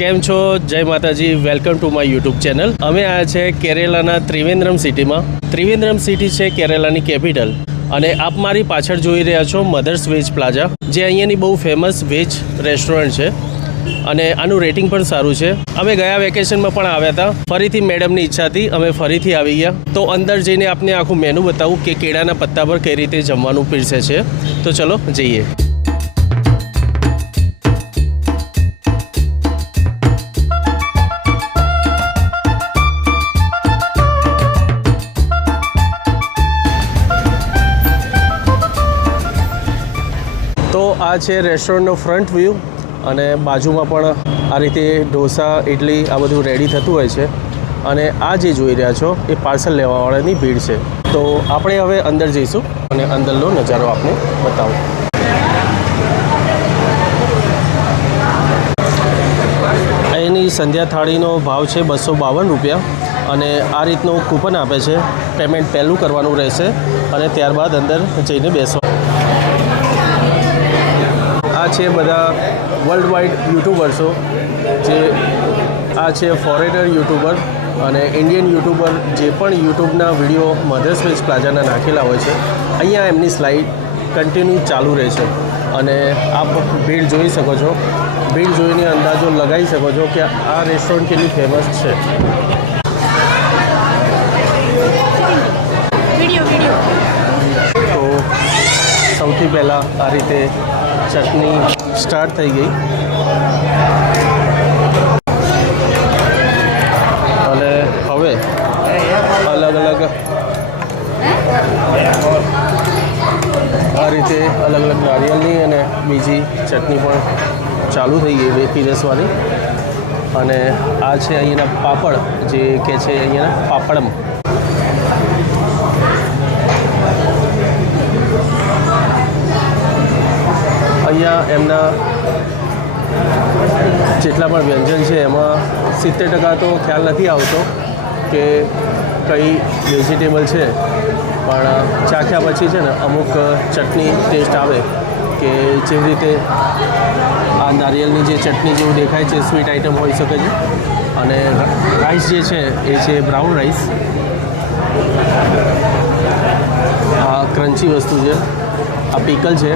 કેમ છો? જય માતાજી. Welcome to my YouTube channel. અમે આવ્યા છે કેરેલાના ત્રિવેન્દ્રમ સિટીમાં. ત્રિવેન્દ્રમ સિટી છે કેરેલાની કેપિટલ. અને આપ મારી પાછળ જોઈ રહ્યા છો મધર્સ વેજ પ્લાઝા, જે અહીંયાની બહુ ફેમસ વેજ રેસ્ટોરન્ટ છે અને આનું રેટિંગ પણ સારું છે. અમે ગયા વેકેશનમાં પણ આવ્યા હતા. ફરીથી મેડમની ઈચ્છાથી અમે ફરીથી આવી ગયા. તો અંદર જઈને આપને આખું મેનુ બતાવું કે કેળાના પત્તા પર કઈ રીતે જમવાનું પીરસે છે. તો ચલો જઈએ. તો આ છે રેસ્ટોરન્ટનો ફ્રન્ટ વ્યૂ અને બાજુમાં પણ આ રીતે ઢોસા, ઇડલી આ બધું રેડી થતું હોય છે. અને આ જે જોઈ રહ્યા છો એ પાર્સલ લેવાવાળાની ભીડ છે. તો આપણે હવે અંદર જઈશું અને અંદરનો નજારો આપને બતાવું. અહીંની સંધ્યા થાળીનો ભાવ છે 252 રૂપિયા અને આ રીતનું કૂપન આપે છે. પેમેન્ટ પહેલું કરવાનું રહેશે અને ત્યારબાદ અંદર જઈને બેસવા. આ છે બધા વર્લ્ડ વાઇડ યુટ્યુબર્સો, જે આ છે ફોરેનર યુટ્યુબર અને ઇન્ડિયન યુટ્યુબર, જે પણ યુટ્યુબના વિડીયો મધર્સ વેજ પ્લાઝાના નાખેલા હોય છે. અહીંયા એમની સ્લાઇડ કન્ટિન્યુ ચાલુ રહે છે અને આપ ભીડ જોઈ શકો છો. ભીડ જોઈને અંદાજો લગાવી શકો છો કે આ રેસ્ટોરન્ટ કેટલી ફેમસ છે. તો સૌથી પહેલાં આ રીતે ચટણી સ્ટાર્ટ થઈ ગઈ અને હવે અલગ અલગ આ રીતે અલગ અલગ નારિયેળની અને બીજી ચટણી પણ ચાલુ થઈ ગઈ પીરસવાની. અને આ છે અહીંયાના પાપડ, જે કે છે અહીંયાના પાપડમ. અહીંયા એમના જેટલા પણ વ્યંજન છે એમાં 70% તો ખ્યાલ નથી આવતો કે કઈ વેજીટેબલ છે, પણ ચાખ્યા પછી છે ને અમુક ચટણી ટેસ્ટ આવે કે જેવી રીતે આ નારિયેળની જે ચટણી જેવું દેખાય છે, સ્વીટ આઇટમ હોઈ શકે છે. અને રાઈસ જે છે એ છે બ્રાઉન રાઈસ. આ ક્રન્ચી વસ્તુ છે. આ પીકલ છે.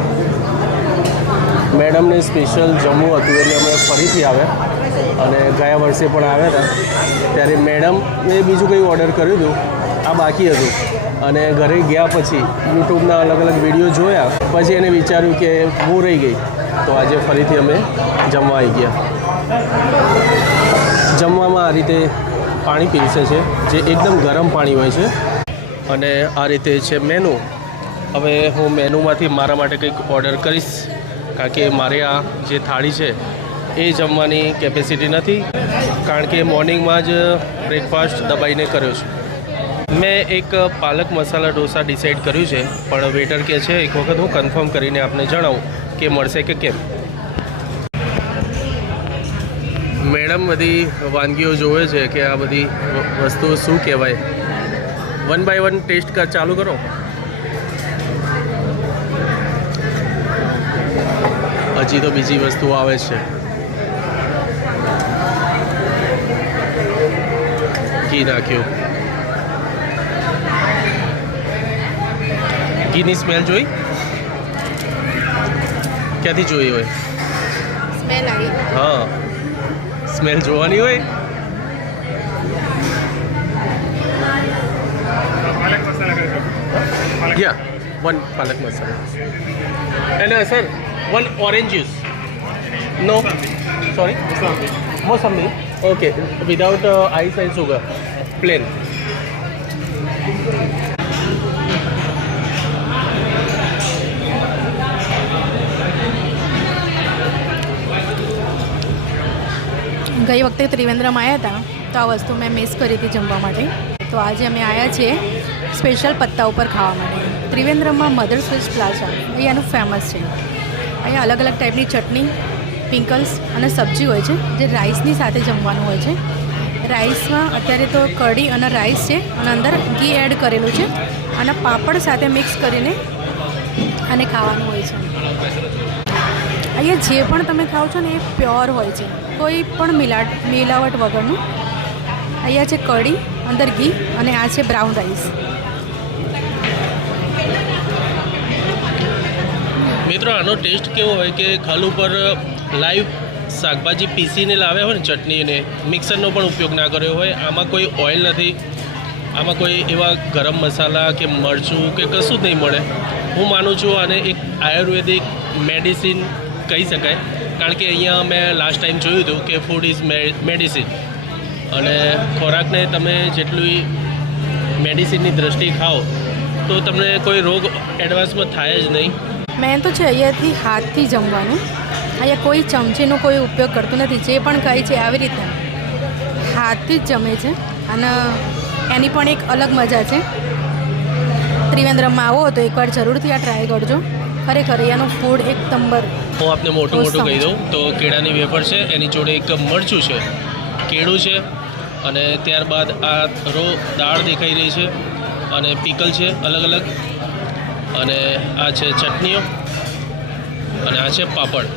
મેડમને સ્પેશિયલ જમવું હતું એટલે અમે ફરીથી આવ્યા અને ગયા વર્ષે પણ આવ્યા હતા ત્યારે મેડમે બીજું કંઈ ઓર્ડર કર્યું હતું, આ બાકી હતું. અને ઘરે ગયા પછી યુટ્યુબના અલગ અલગ વિડીયો જોયા પછી એને વિચાર્યું કે હું રહી ગઈ, તો આજે ફરીથી અમે જમવા આવી ગયા. જમવામાં આ રીતે પાણી પીરસે છે, જે એકદમ ગરમ પાણી હોય છે. અને આ રીતે છે મેનુ. હવે હું મેનુમાંથી મારા માટે કંઈક ઓર્ડર કરીશ, કારણ કે મારે આ જે થાળી છે એ જમવાની કેપેસિટી નથી, કારણ કે મોર્નિંગમાં જ બ્રેકફાસ્ટ દબાઈને કર્યો છે. મેં એક પાલક મસાલા ઢોસા ડિસાઈડ કર્યું છે, પણ વેટર કહે છે એક વખત હું કન્ફર્મ કરીને આપને જણાવું કે મળશે કે કેમ. મેડમ બધી વાનગીઓ જોવે છે કે આ બધી વસ્તુઓ શું કહેવાય. 1 by 1 ટેસ્ટ ચાલુ કરો. હજી તો બીજી વસ્તુ આવે છે. ઘી નાખ્યું. ઘીની સ્મેલ જોઈ? ક્યાંથી જોઈ હોય? સ્મેલ આવી. હા, સ્મેલ જોવાની હોય. Yeah, 1 palak masala. And sir, 1 orange juice. No, sorry. Mossambi. Okay, without ice and sugar, plain. ગઈ વખતે ત્રિવેન્દ્રમ આવ્યા હતા તો આ વસ્તુ મેં મિસ કરી હતી જમવા માટે. તો આજે અમે આવ્યા છીએ સ્પેશિયલ પત્તા ઉપર ખાવા માટે. ત્રિવેન્દ્રમમાં મધર્સ વેજ પ્લાઝા અહીંયાનું ફેમસ છે. અહીંયા અલગ અલગ ટાઈપની ચટણી, પિંકલ્સ અને સબ્જી હોય છે, જે રાઈસની સાથે જમવાનું હોય છે. રાઈસમાં અત્યારે તો કઢી અને રાઈસ છે અને અંદર ઘી એડ કરેલું છે અને પાપડ સાથે મિક્સ કરીને આને ખાવાનું હોય છે. અહીંયા જે પણ તમે ખાઓ છો ને એ પ્યોર હોય છે. કોઈ પણ મિલાવટ વગરનું. અહીંયા છે કઢી, અંદર ઘી અને આ છે બ્રાઉન રાઈસ. મિત્રો આનો ટેસ્ટ કેવો હોય કે ખલ ઉપર લાઈવ શાકભાજી પીસીને લાવ્યા હોય ને ચટણીને, મિક્સરનો પણ ઉપયોગ ના કર્યો હોય. આમાં કોઈ ઓઇલ નથી, આમાં કોઈ એવા ગરમ મસાલા કે મરચું કે કશું જ નહીં મળે. હું માનું છું આને એક આયુર્વેદિક મેડિસિન કહી શકાય, કારણ કે અહીંયા મેં લાસ્ટ ટાઈમ જોયું હતું કે ફૂડ ઇઝ મેડિસિન, અને ખોરાકને તમે જેટલી મેડિસિનની દ્રષ્ટિએ ખાઓ તો તમને કોઈ રોગ એડવાન્સમાં થાય જ નહીં. મેન તો છે અહીંયાથી હાથથી જમવાનું. અહીંયા કોઈ ચમચીનો કોઈ ઉપયોગ કરતું નથી. જે પણ ખાય છે આવી રીતે હાથથી જ જમે છે, અને એની પણ એક અલગ મજા છે. ત્રિવેન્દ્રમમાં આવો તો એકવાર જરૂરથી આ ટ્રાય કરજો. ખરેખર અહીંયાનું ફૂડ એક નંબર. હું આપને મોટું કહી દઉં તો કેળાની વેફર છે, એની જોડે એક મરચું છે, કેળું છે, અને ત્યારબાદ આ દાળ દેખાઈ રહી છે, અને પીકલ છે અલગ અલગ, અને આ છે ચટણીઓ, અને આ છે પાપડ.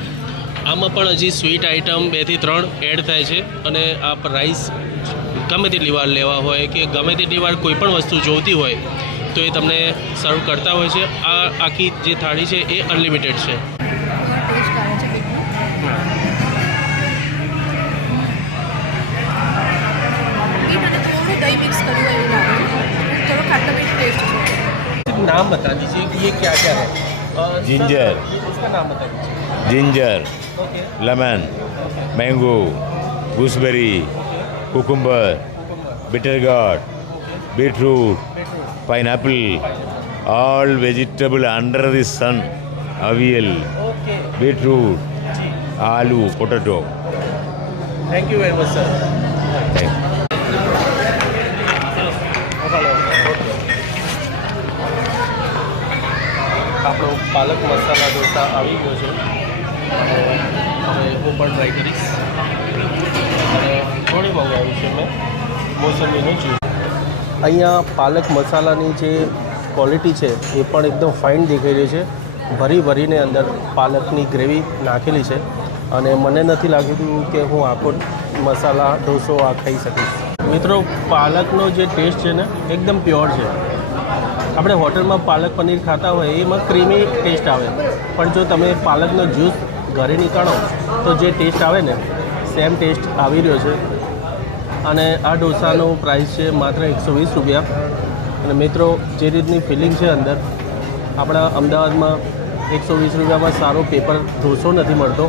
આમાં પણ હજી સ્વીટ આઇટમ 2 થી 3 એડ થાય છે. અને આપ રાઈસ ગમે તેટલી વાર લેવા હોય કે ગમે તેટલી વાર કોઈ પણ વસ્તુ જોઈતી હોય તો એ તમને સર્વ કરતા હોય છે. આ આખી જે થાળી છે એ અનલિમિટેડ છે. ટેસ્ટ આવે છે દહીં મિક્સ કર્યું એવું લાગે. થોડો ખાટો મીઠો ટેસ્ટ છે. नाम बता दीजिए कि ये क्या क्या है. जिंजर, इसका नाम बता दीजिए. Ginger, okay. Lemon, mango, gooseberry, cucumber, bitter gourd, beetroot, pineapple, all vegetable under the sun, avial, okay. beetroot, aloo, potato. Thank you very much sir. આપણો પાલક મસાલા ઢોસા આવી ગયો છે, અને હવે હું પણ ટ્રાય કરીશ. અને થોડી મંગાવ્યું છે મેં મોસંબીનું જ્યુસ. અહીંયા પાલક મસાલાની જે ક્વોલિટી છે એ પણ એકદમ ફાઇન દેખાઈ રહી છે. ભરીને અંદર પાલકની ગ્રેવી નાખેલી છે, અને મને નથી લાગ્યું કે હું આખો મસાલા ઢોસો આ ખાઈ શકીશ. મિત્રો, પાલકનો જે ટેસ્ટ છે ને એકદમ પ્યોર છે. આપણે હોટલમાં પાલક પનીર ખાતા હોય એમાં ક્રીમી ટેસ્ટ આવે, પણ જો તમે પાલકનો જ્યુસ ઘરે નીકાળો તો જે ટેસ્ટ આવે ને સેમ ટેસ્ટ આવી રહ્યો છે. અને આ ઢોસાનો પ્રાઇસ છે માત્ર 120 રૂપિયા. અને મિત્રો, જે રીતની ફિલિંગ છે અંદર, આપણા અમદાવાદમાં 120 રૂપિયામાં સારો પેપર ઢોસો નથી મળતો,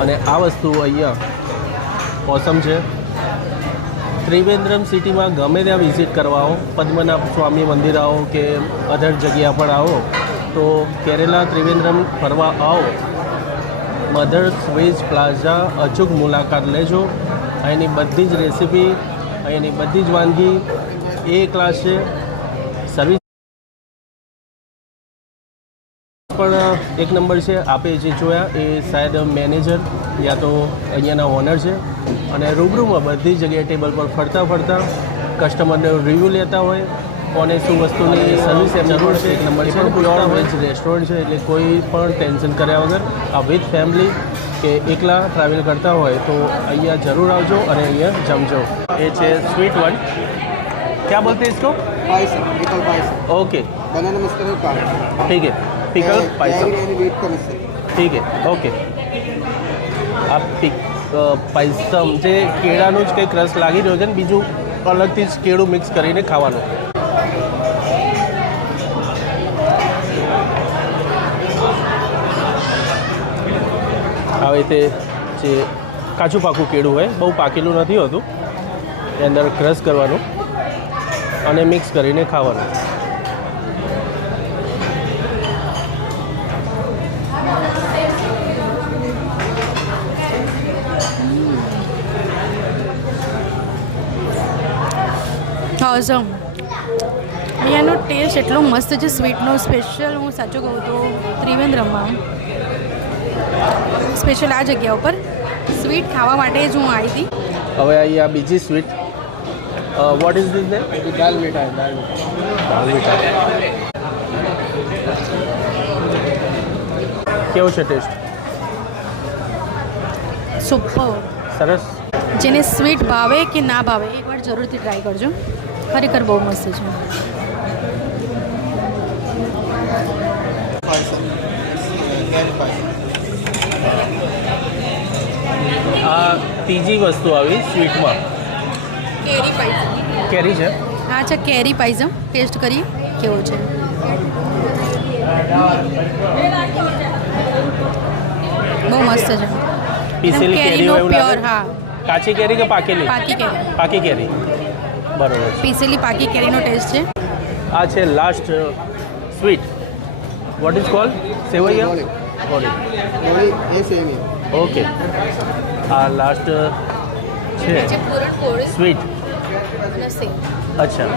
અને આ વસ્તુ અહીંયા ઓસમ છે. ત્રિવેન્દ્રમ સિટીમાં ગમે ત્યાં વિઝિટ કરવા આવો, પદ્મનાભ સ્વામી મંદિર આવો કે અધર જગ્યા પર આવો, તો કેરેલા ત્રિવેન્દ્રમ ફરવા આવો, મધર્સ વેજ પ્લાઝા અચૂક મુલાકાત લેજો. અહીંની બધી જ રેસીપી, અહીંની બધી જ વાનગી એ ક્લાસ છે. સર્વિસ પણ એક નંબર છે. આપે જે જોયા એ શાયદ મેનેજર યા તો અહીંયાના ઓનર છે, અને રૂબરૂમાં બધી જગ્યાએ ટેબલ પર ફરતા કસ્ટમરને રિવ્યૂ લેતા હોય, કોને શું વસ્તુની સર્વિસ એમની જરૂર છે. એક નંબર છે. પ્યોર વેજ રેસ્ટોરન્ટ છે, એટલે કોઈ પણ ટેન્શન કર્યા વગર આ વિથ ફેમિલી કે એકલા ટ્રાવેલ કરતા હોય તો અહીંયા જરૂર આવજો અને અહીંયા જમજો. એ છે સ્વીટ વન. क्या बोलते हैं इसको? पायसम, पिकल पायसम, ओके, बनाना मस्टर्ड पायसम, ठीक है. पिकल पायसम, वीट का मिक्सर. ठीक है, ओके. આ પાયસમ જે કેળાનું જ કંઈક રસ લાગી રહ્યો છે ને, બીજું અલગથી જ કેળું મિક્સ કરીને ખાવાનું. આવી રીતે જે કાચું પાકું કેળું હોય, બહુ પાકેલું નથી હોતું, એ અંદર ક્રશ કરવાનું અને મિક્સ કરીને ખાવાનું. ઓઝમ. અહીંયાનો ટેસ્ટ એટલો મસ્ત છે સ્વીટનો. સ્પેશિયલ હું સાચું કહું તો ત્રિવેન્દ્રમમાં સ્પેશિયલ આ જગ્યા ઉપર સ્વીટ ખાવા માટે જ હું આવી હતી. હવે અહીંયા બીજી sweet. What is this name? दाल मीठा है, दाल मीठा. કેવો છે ટેસ્ટ? સુપર. સરસ. જેને સ્વીટ ભાવે કે ના ભાવે એકવાર જરૂરથી ટ્રાય કરજો, ખરેખર બહુ મસ્ત છે. પાયસમ કેરી પાયસમ આ ત્રીજી વસ્તુ આવી સ્વીટમાં. કેરી પાયસમ. કેરી છે. હા છે કેરી પાયસમ, ટેસ્ટ કરીએ કેવો છે. બહુ મસ્ત છે. પીસેલી કેરી કેરીનો હોય એવું પ્યોર. લાગે. હા, કાચી કેરી કે પાકેલી? પાકી કેરી. પાકી કેરી, બરોબર છે. પીસેલી પાકી કેરીનો ટેસ્ટ છે. આ છે last sweet. What is called? Sevaiyan. ગોળી. ગોળી. ગોળી એ સેમિયા. ઓકે. આ લાસ્ટ છે સ્વીટ. અચ્છા,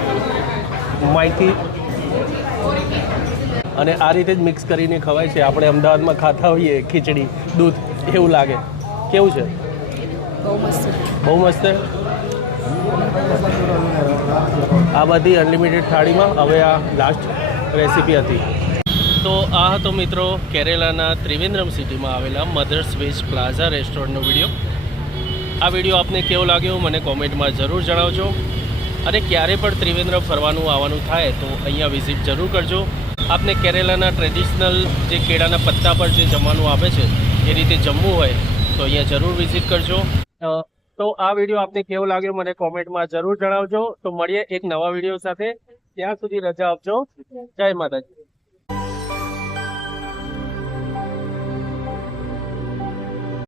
માહિતી. અને આ રીતે જ મિક્સ કરીને ખવાય છે. આપણે અમદાવાદમાં ખાતા હોઈએ ખીચડી દૂધ, એવું લાગે. કેવું છે? બહુ મસ્ત છે. બહુ મસ્ત છે. આ બધી અનલિમિટેડ થાળીમાં હવે આ લાસ્ટ રેસીપી હતી. તો આ હતો મિત્રો કેરેલાના ત્રિવેન્દ્રમ સિટીમાં આવેલા મધર્સ વેજ પ્લાઝા રેસ્ટોરન્ટનો વિડીયો. આ વિડીયો આપને કેવો લાગ્યો મને કોમેન્ટમાં જરૂર જણાવજો. અને ક્યારે પણ ત્રિવેન્દ્રમ ફરવાનું આવવાનું થાય તો અહીંયા વિઝિટ જરૂર કરજો. આપને કેરેલાના ટ્રેડિશનલ જે કેળાના પત્તા પર જે જમવાનું આપે છે એ રીતે જમવું હોય તો અહીંયા જરૂર વિઝિટ કરજો. તો આ વિડીયો આપને કેવો લાગ્યો મને કોમેન્ટમાં જરૂર જણાવજો. તો મળીએ એક નવા વિડીયો સાથે. ત્યાં સુધી રજા આપજો. જય માતાજી.